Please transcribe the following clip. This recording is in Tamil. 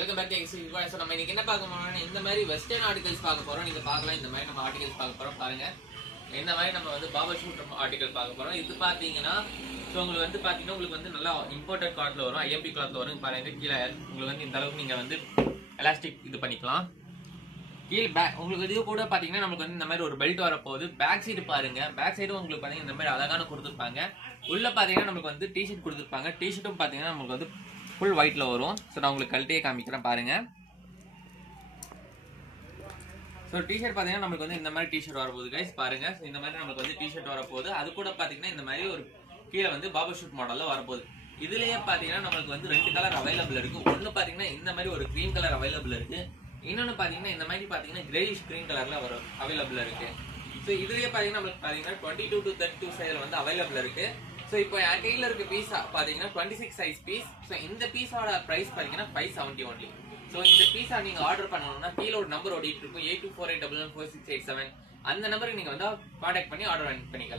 Welcome back to exclusive. So நம்ம இன்னைக்கு என்ன பார்க்க போறோம்னா இந்த மாதிரி வெஸ்டர்ன் ஆர்டிகல்ஸ் பார்க்க போறோம். நீங்க பார்க்கலாம் இந்த மாதிரி நம்ம ஆர்டிகல்ஸ் பார்க்க போறோம். பாருங்க இந்த மாதிரி நம்ம வந்து பாபா ஷூட் ஆர்டிகல் பார்க்க போறோம். இது பாத்தீங்கன்னா ஸோ உங்களுக்கு வந்து பாத்தீங்கன்னா உங்களுக்கு வந்து நல்லா இம்போர்ட்டட் கிளாத்ல வரும், ஐஎம்பி கிளாத்ல வரும். பாருங்க கீழே உங்களுக்கு வந்து இந்த அளவுக்கு நீங்க வந்து எலாஸ்டிக் இது பண்ணிக்கலாம். கீழே பேக் உங்களுக்கு இது கூட பாத்தீங்கன்னா நமக்கு வந்து இந்த மாதிரி ஒரு பெல்ட் வரப்போகுது. பேக் சைடு பாருங்க, பேக் சைடும் உங்களுக்கு பாத்தீங்கன்னா இந்த மாதிரி அழகான கொடுத்துருப்பாங்க. உள்ள பாத்தீங்கன்னா நமக்கு வந்து டிஷர்ட் கொடுத்துருப்பாங்க. டிஷர்ட்டும் பாத்தீங்கன்னா நமக்கு வந்து ஃபுல் ஒயிட்ல வரும். ஸோ நான் உங்களுக்கு கழட்டியே காமிக்கிறேன் பாருங்க. ஸோ டிஷர்ட் பாத்தீங்கன்னா நமக்கு வந்து இந்த மாதிரி டிஷர்ட் வரப்போகுது கைஸ். பாருங்க இந்த மாதிரி நமக்கு வந்து டிஷர்ட் வரப்போகுது. அது கூட பாத்தீங்கன்னா இந்த மாதிரி ஒரு கீழே வந்து பாபா ஷூட் மாடல்ல வரப்போகுது. இதுலயே பாத்தீங்கன்னா நமக்கு வந்து 2 கலர் அவைலபிள் இருக்கு. ஒன்னு பாத்தீங்கன்னா இந்த மாதிரி ஒரு கிரீன் கலர் அவைலபிள் இருக்கு. இன்னொன்னு பாத்தீங்கன்னா இந்த மாதிரி பாத்தீங்கன்னா கிரேயிஷ் கிரீன் கலர்ல வரும் அவைலபிள் இருக்கு. ஸோ இதுலயே பாத்தீங்கன்னா நமக்கு பாத்தீங்கன்னா 22 to 32 சைஸ்ல வந்து அவைலபிள் இருக்கு. ஸோ இப்போ என் கையில இருக்க பீஸ் பாத்தீங்கன்னா 26 சைஸ் பீஸ். ஸோ இந்த பீஸோட பிரைஸ் பாத்தீங்கன்னா 570 ஒன்லி. ஸோ இந்த பீஸா நீங்க ஆர்டர் பண்ணணும்னா கீழே ஒரு நம்பர் ஓடிட்டு இருக்கும் 8248114687. அந்த நம்பருக்கு நீங்க வந்து கான்டாக்ட் பண்ணி ஆர்டர் பண்ணிக்கலாம்.